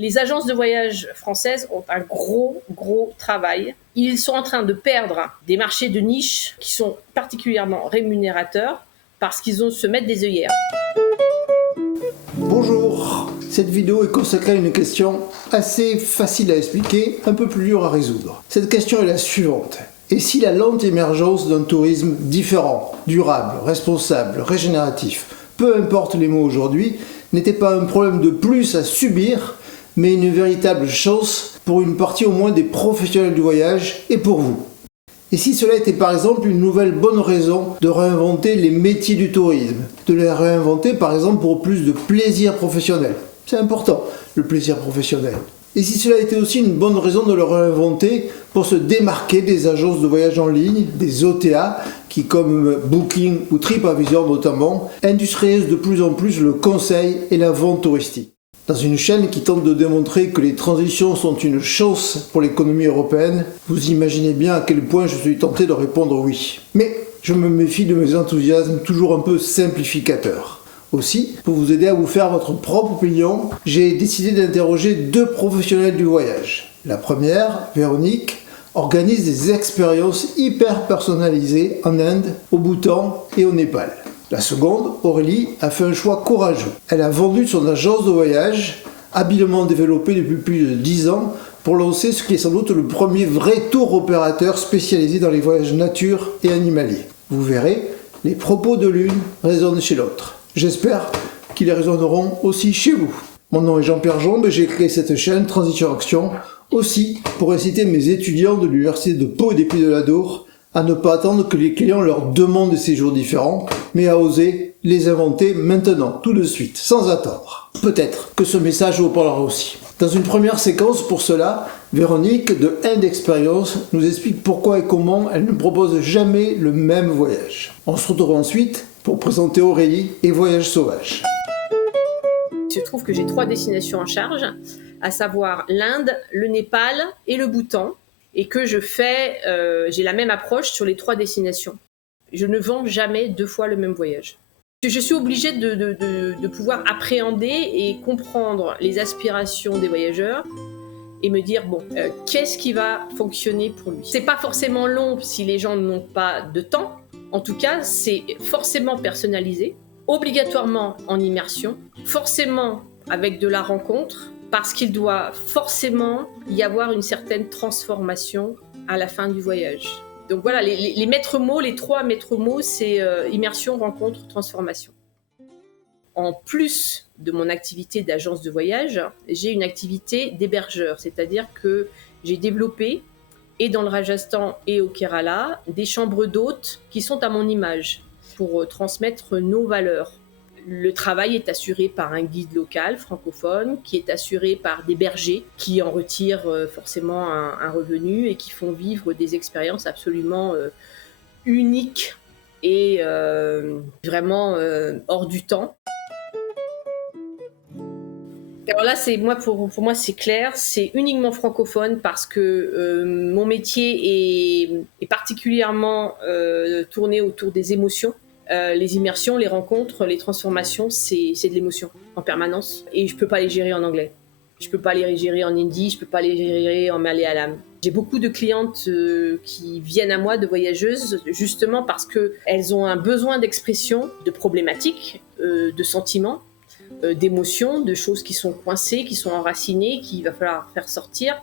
Les agences de voyage françaises ont un gros travail. Ils sont en train de perdre des marchés de niche qui sont particulièrement rémunérateurs parce qu'ils se mettent des œillères. Bonjour, cette vidéo est consacrée à une question assez facile à expliquer, un peu plus dure à résoudre. Cette question est la suivante. Et si la lente émergence d'un tourisme différent, durable, responsable, régénératif, peu importe les mots aujourd'hui, n'était pas un problème de plus à subir, mais une véritable chance pour une partie au moins des professionnels du voyage et pour vous? Et si cela était par exemple une nouvelle bonne raison de réinventer les métiers du tourisme, de les réinventer par exemple pour plus de plaisir professionnel? C'est important, le plaisir professionnel. Et si cela était aussi une bonne raison de le réinventer pour se démarquer des agences de voyage en ligne, des OTA, qui comme Booking ou TripAdvisor notamment, industrialisent de plus en plus le conseil et la vente touristique. Dans une chaîne qui tente de démontrer que les transitions sont une chance pour l'économie européenne, vous imaginez bien à quel point je suis tenté de répondre oui. Mais je me méfie de mes enthousiasmes toujours un peu simplificateurs. Aussi, pour vous aider à vous faire votre propre opinion, j'ai décidé d'interroger 2 professionnels du voyage. La première, Véronique, organise des expériences hyper personnalisées en Inde, au Bhoutan et au Népal. La seconde, Aurélie, a fait un choix courageux. Elle a vendu son agence de voyage, habilement développée depuis plus de 10 ans, pour lancer ce qui est sans doute le premier vrai tour opérateur spécialisé dans les voyages nature et animaliers. Vous verrez, les propos de l'une résonnent chez l'autre. J'espère qu'ils résonneront aussi chez vous. Mon nom est Jean-Pierre Jombe et j'ai créé cette chaîne Transition Action, aussi pour inciter mes étudiants de l'université de Pau et des Pays de la Dour à ne pas attendre que les clients leur demandent des séjours différents, mais à oser les inventer maintenant, tout de suite, sans attendre. Peut-être que ce message vous parlera aussi. Dans une première séquence, pour cela, Véronique de Inde Experience nous explique pourquoi et comment elle ne propose jamais le même voyage. On se retrouve ensuite pour présenter Aurélie et Voyage Sauvage. Je trouve que j'ai 3 destinations en charge, à savoir l'Inde, le Népal et le Bhoutan. Et que j'ai la même approche sur les 3 destinations. Je ne vends jamais 2 fois le même voyage. Je suis obligée de pouvoir appréhender et comprendre les aspirations des voyageurs et me dire, qu'est-ce qui va fonctionner pour lui? C'est pas forcément long si les gens n'ont pas de temps. En tout cas, c'est forcément personnalisé, obligatoirement en immersion, forcément avec de la rencontre, parce qu'il doit forcément y avoir une certaine transformation à la fin du voyage. Donc voilà, les maîtres mots, les 3 maîtres mots, c'est immersion, rencontre, transformation. En plus de mon activité d'agence de voyage, j'ai une activité d'hébergeur, c'est-à-dire que j'ai développé, et dans le Rajasthan et au Kerala, des chambres d'hôtes qui sont à mon image pour transmettre nos valeurs. Le travail est assuré par un guide local francophone qui est assuré par des bergers qui en retirent forcément un revenu et qui font vivre des expériences absolument uniques et vraiment hors du temps. Alors là, pour moi, c'est clair, c'est uniquement francophone parce que mon métier est particulièrement tourné autour des émotions. Les immersions, les rencontres, les transformations, c'est de l'émotion en permanence. Et je ne peux pas les gérer en anglais. Je ne peux pas les gérer en hindi, je ne peux pas les gérer en malayalam. J'ai beaucoup de clientes qui viennent à moi, de voyageuses, justement parce qu'elles ont un besoin d'expression, de problématiques, de sentiments, d'émotions, de choses qui sont coincées, qui sont enracinées, qu'il va falloir faire sortir.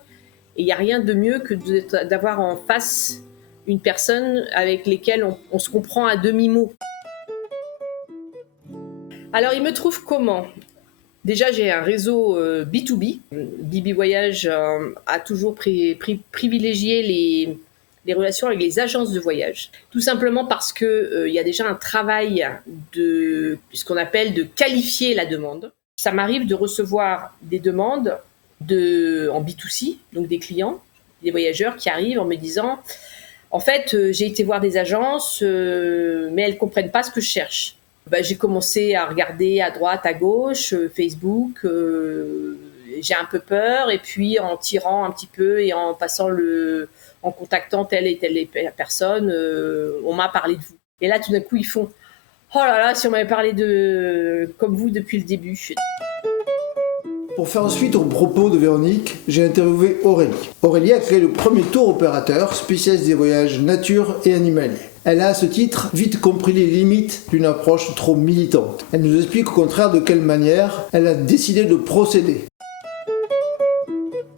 Et il n'y a rien de mieux que d'avoir en face une personne avec laquelle on se comprend à demi-mot. Alors, il me trouve comment? Déjà, j'ai un réseau B2B. Bibi Voyage a toujours privilégié les relations avec les agences de voyage. Tout simplement parce qu'il y a déjà un travail de ce qu'on appelle de qualifier la demande. Ça m'arrive de recevoir des demandes en B2C, donc des clients, des voyageurs qui arrivent en me disant « En fait, j'ai été voir des agences, mais elles ne comprennent pas ce que je cherche. » J'ai commencé à regarder à droite, à gauche, Facebook, j'ai un peu peur, et puis en tirant un petit peu et en en contactant telle et telle personne, on m'a parlé de vous. Et là, tout d'un coup, ils font « Oh là là, si on m'avait parlé comme vous depuis le début !» Pour faire suite aux propos de Véronique, j'ai interviewé Aurélie. Aurélie a créé le premier tour opérateur spécialiste des voyages nature et animaliers. Elle a à ce titre vite compris les limites d'une approche trop militante. Elle nous explique au contraire de quelle manière elle a décidé de procéder.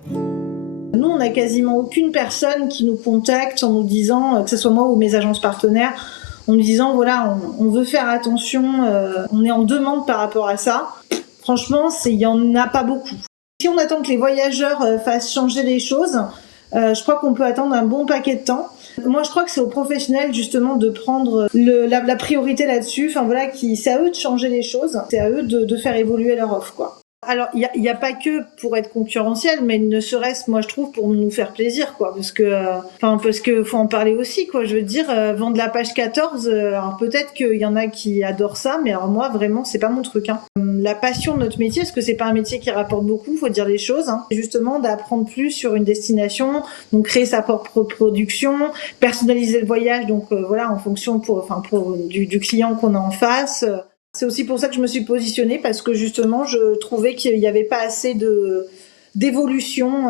Nous, on n'a quasiment aucune personne qui nous contacte en nous disant, que ce soit moi ou mes agences partenaires, en nous disant voilà, on veut faire attention, on est en demande par rapport à ça. Franchement, il n'y en a pas beaucoup. Si on attend que les voyageurs fassent changer les choses, je crois qu'on peut attendre un bon paquet de temps. Moi, je crois que c'est aux professionnels justement de prendre la priorité là-dessus. Enfin voilà, c'est à eux de changer les choses, c'est à eux de faire évoluer leur offre, quoi. Alors, il y a pas que pour être concurrentiel, mais ne serait-ce, moi je trouve, pour nous faire plaisir, quoi, parce que faut en parler aussi, quoi. Je veux dire, vendre la page 14, alors peut-être qu'il y en a qui adorent ça, mais alors moi vraiment, c'est pas mon truc, hein. La passion de notre métier, parce que c'est pas un métier qui rapporte beaucoup, faut dire les choses, hein. Justement, d'apprendre plus sur une destination, donc créer sa propre production, personnaliser le voyage, donc voilà, en fonction du client qu'on a en face. C'est aussi pour ça que je me suis positionnée, parce que justement, je trouvais qu'il n'y avait pas assez d'évolution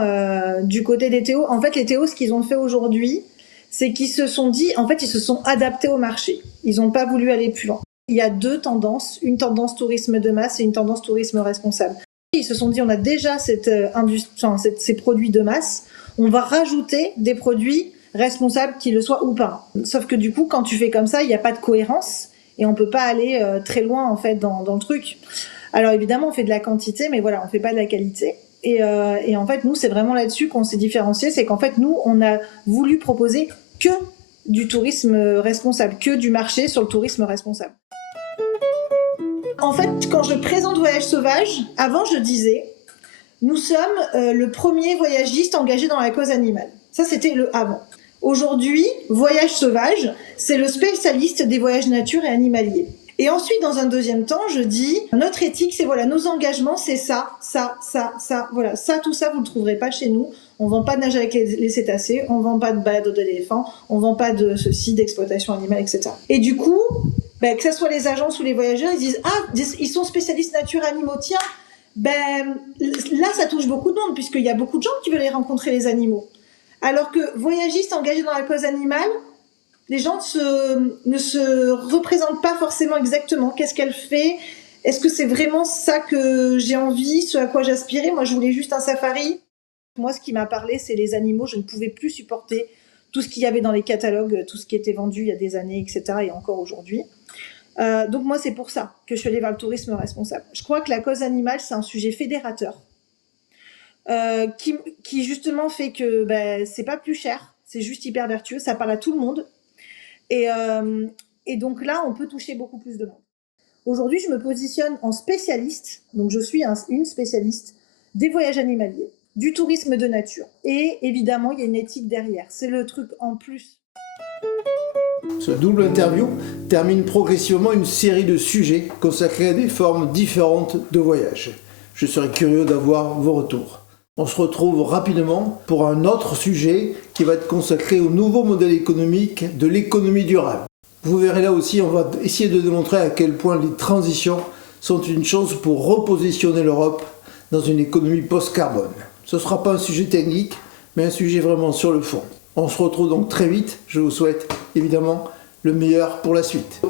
du côté des Théo. En fait, les Théo, ce qu'ils ont fait aujourd'hui, c'est qu'ils se sont dit, en fait, ils se sont adaptés au marché. Ils n'ont pas voulu aller plus loin. Il y a deux tendances, une tendance tourisme de masse et une tendance tourisme responsable. Ils se sont dit, on a déjà ces produits de masse, on va rajouter des produits responsables, qu'ils le soient ou pas. Sauf que du coup, quand tu fais comme ça, il n'y a pas de cohérence. Et on peut pas aller très loin en fait dans le truc. Alors évidemment on fait de la quantité, mais voilà, on fait pas de la qualité. Et en fait nous c'est vraiment là-dessus qu'on s'est différencié, c'est qu'en fait nous on a voulu proposer que du tourisme responsable, que du marché sur le tourisme responsable. En fait quand je présente Voyage Sauvage, avant je disais nous sommes le premier voyagiste engagé dans la cause animale. Ça c'était le avant. Aujourd'hui, Voyage Sauvage, c'est le spécialiste des voyages nature et animaliers. Et ensuite, dans un deuxième temps, je dis, notre éthique, c'est voilà, nos engagements, c'est ça, voilà, ça, tout ça, vous le trouverez pas chez nous. On vend pas de nage avec les cétacés, on vend pas de balade d'éléphants, on vend pas de ceci, d'exploitation animale, etc. Et du coup, que ce soit les agences ou les voyageurs, ils disent, ils sont spécialistes nature et animaux, tiens, là, ça touche beaucoup de monde, puisqu'il y a beaucoup de gens qui veulent aller rencontrer les animaux. Alors que voyagiste engagé dans la cause animale, les gens ne se représentent pas forcément exactement qu'est-ce qu'elle fait. Est-ce que c'est vraiment ça que j'ai envie, ce à quoi j'aspirais? Moi, je voulais juste un safari. Moi, ce qui m'a parlé, c'est les animaux. Je ne pouvais plus supporter tout ce qu'il y avait dans les catalogues, tout ce qui était vendu il y a des années, etc. et encore aujourd'hui. Donc moi, c'est pour ça que je suis allée vers le tourisme responsable. Je crois que la cause animale, c'est un sujet fédérateur. Qui justement fait que c'est pas plus cher, c'est juste hyper vertueux, ça parle à tout le monde et donc là on peut toucher beaucoup plus de monde. Aujourd'hui je me positionne en spécialiste, donc je suis une spécialiste des voyages animaliers, du tourisme de nature et évidemment il y a une éthique derrière, c'est le truc en plus. Ce double interview termine progressivement une série de sujets consacrés à des formes différentes de voyage. Je serais curieux d'avoir vos retours. On se retrouve rapidement pour un autre sujet qui va être consacré au nouveau modèle économique de l'économie durable. Vous verrez là aussi, on va essayer de démontrer à quel point les transitions sont une chance pour repositionner l'Europe dans une économie post-carbone. Ce ne sera pas un sujet technique, mais un sujet vraiment sur le fond. On se retrouve donc très vite. Je vous souhaite évidemment le meilleur pour la suite.